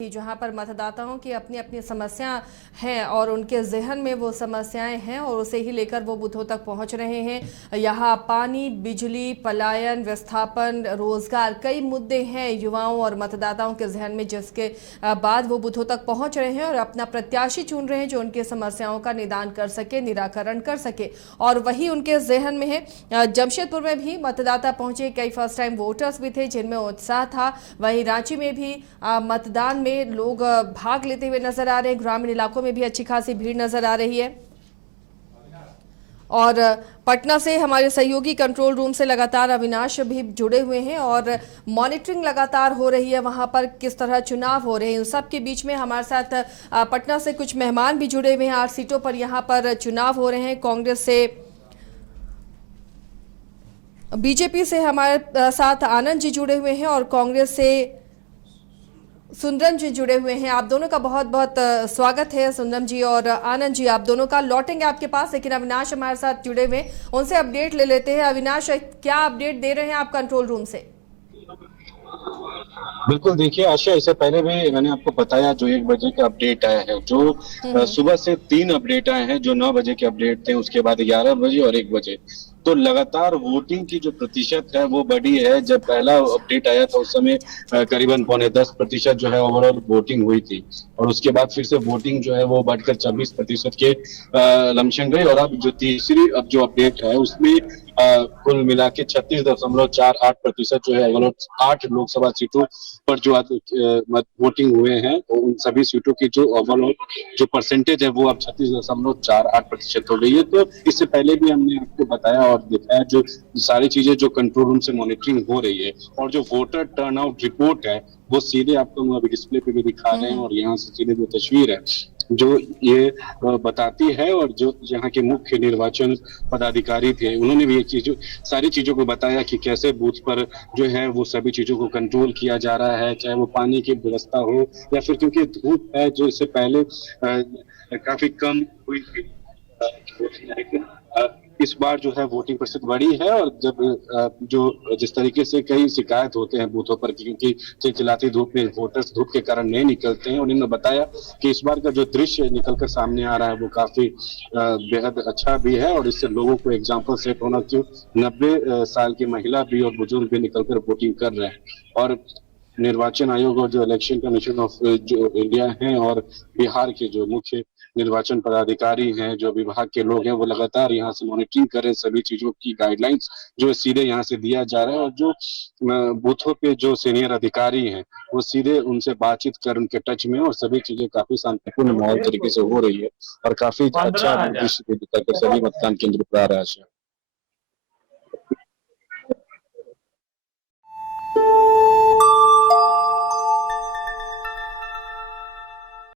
जहां पर मतदाताओं की अपनी अपनी समस्या हैं और उनके जहन में वो समस्याएं हैं और उसे ही लेकर वो बूथों तक पहुंच रहे हैं। यहाँ पानी, बिजली, पलायन, विस्थापन, रोजगार, कई मुद्दे हैं युवाओं और मतदाताओं के जहन में, जिसके बाद वो बूथों तक पहुंच रहे हैं और अपना प्रत्याशी चुन रहे हैं जो उनकी समस्याओं का निदान कर सके, निराकरण कर सके। और वही उनके जहन में है। जमशेदपुर में भी मतदाता पहुंचे, कई फर्स्ट टाइम वोटर्स भी थे जिनमें उत्साह था। वहीं रांची में भी मतदान में लोग भाग लेते हुए नजर आ रहे हैं। ग्रामीण इलाकों में भी अच्छी खासी भीड़ नजर आ रही है। और पटना से हमारे सहयोगी कंट्रोल रूम से लगातार अविनाश भी जुड़े हुए हैं और मॉनिटरिंग लगातार हो रही है वहां पर किस तरह चुनाव हो रहे हैं। उन सब के बीच में हमारे साथ पटना से कुछ मेहमान भी जुड़े हुए हैं। 8 सीटों पर यहां पर चुनाव हो रहे हैं। कांग्रेस से, बीजेपी से हमारे साथ आनंद जी जुड़े हुए हैं और कांग्रेस से सुंदरम जी जुड़े हुए हैं। आप दोनों का बहुत बहुत स्वागत है। सुंदरम जी और आनंद जी, आप दोनों का लौटेंगे आपके पास, लेकिन अविनाश हमारे साथ जुड़े हुए, उनसे अपडेट ले लेते हैं। अविनाश, क्या अपडेट दे रहे हैं आप कंट्रोल रूम से? बिल्कुल, देखिए आशा, इससे पहले भी मैंने आपको बताया जो 1 बजे का अपडेट आया है, जो हम्म। सुबह से 3 अपडेट आए हैं, जो 9 बजे के अपडेट थे, उसके बाद 11 बजे और 1 बजे। तो लगातार वोटिंग की जो प्रतिशत है वो बढ़ी है। जब पहला अपडेट आया था उस समय करीबन 9.5% जो है ओवरऑल वोटिंग हुई थी, और उसके बाद फिर से वोटिंग जो है वो बढ़कर 26% के लमसम गई। और अब जो तीसरी अब जो अपडेट है उसमें कुल मिला के 36.48% जो है ओवरऑल 8 लोकसभा सीटों पर जो आज वोटिंग हुए हैं, तो उन सभी सीटों की जो ओवरऑल जो परसेंटेज है वो अब 36.48% हो गई है। तो इससे पहले भी हमने आपको बताया और दिखाया जो सारी चीजें जो कंट्रोल रूम से मॉनिटरिंग हो रही है, और जो वोटर टर्नआउट रिपोर्ट है वो सीधे आपको हम अभी डिस्प्ले पे भी दिखा रहे हैं, हम्म। और यहाँ से सीधे जो तस्वीर है जो ये बताती है, और जो यहाँ के मुख्य निर्वाचन पदाधिकारी थे उन्होंने भी ये चीज सारी चीजों को बताया कि कैसे बूथ पर जो है वो सभी चीजों को कंट्रोल किया जा रहा है, चाहे वो पानी की व्यवस्था हो या फिर, क्योंकि धूप है जो इससे पहले काफी कम हुई थी, लेकिन इस बार जो है वोटिंग प्रतिशत बढ़ी है। और जब जो जिस तरीके से कई शिकायत होते हैं बूथों पर, क्योंकि चिलचिलाती धूप में वोटर्स धूप के कारण नहीं निकलते हैं, उन्होंने बताया कि इस बार का जो दृश्य निकलकर सामने आ रहा है वो काफी बेहद अच्छा भी है, और इससे लोगों को एग्जाम्पल सेट होना क्यों 90 साल की महिला भी और बुजुर्ग भी निकलकर वोटिंग कर रहे हैं। और निर्वाचन आयोग और जो इलेक्शन कमीशन ऑफ जो इंडिया है और बिहार के जो मुख्य निर्वाचन पदाधिकारी हैं, जो विभाग के लोग हैं, वो लगातार यहाँ से मॉनिटरिंग कर रहे हैं। सभी चीजों की गाइडलाइंस जो सीधे यहाँ से दिया जा रहा है, और जो बूथों पे जो सीनियर अधिकारी हैं वो सीधे उनसे बातचीत कर उनके टच में, और सभी चीजें काफी शांतिपूर्ण माहौल तरीके से हो रही है और काफी अच्छा दृश्य दिखाकर सभी मतदान केंद्र पर आ रहा है।